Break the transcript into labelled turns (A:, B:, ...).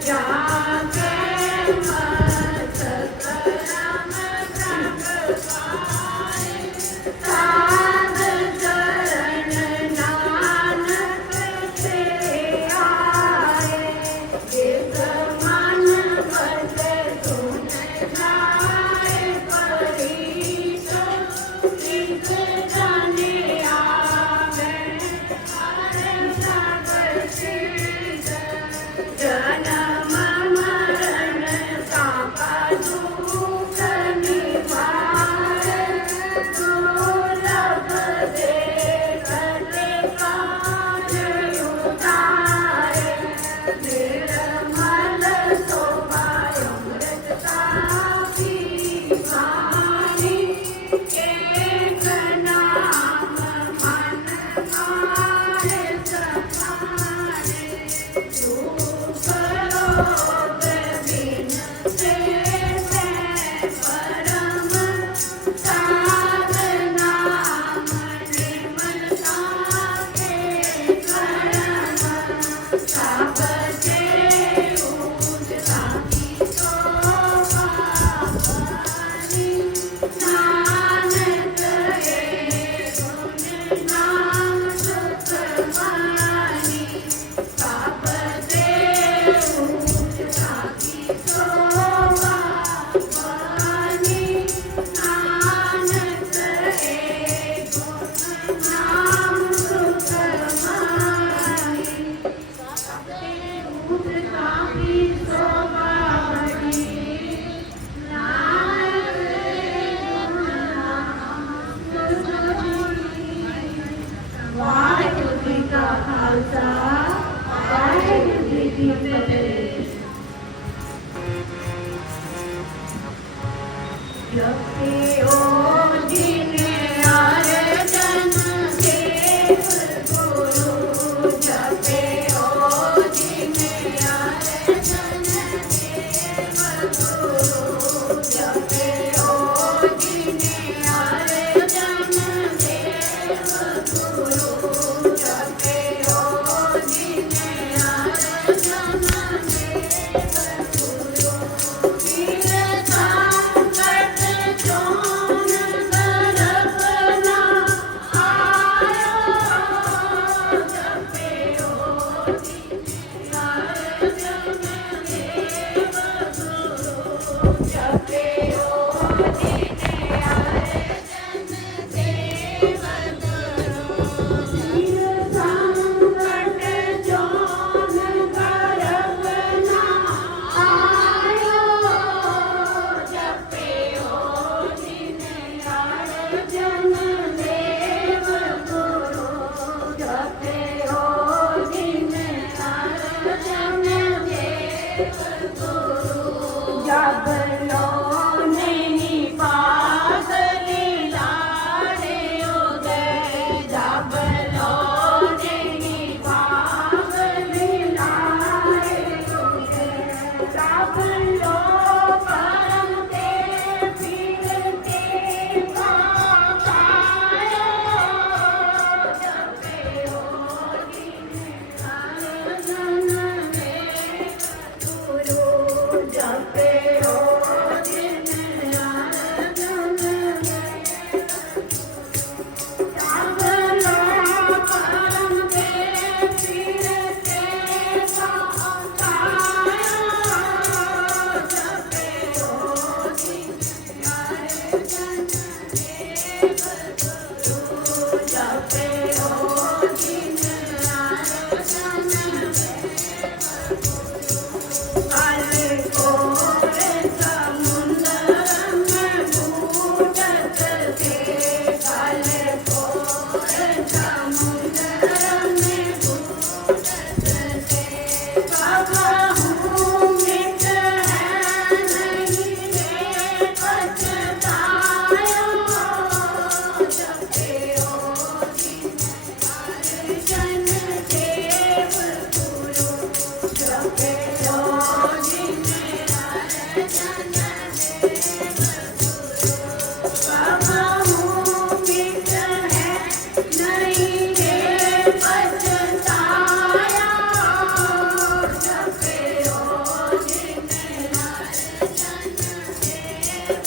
A: 家。Thank you. Fíjate.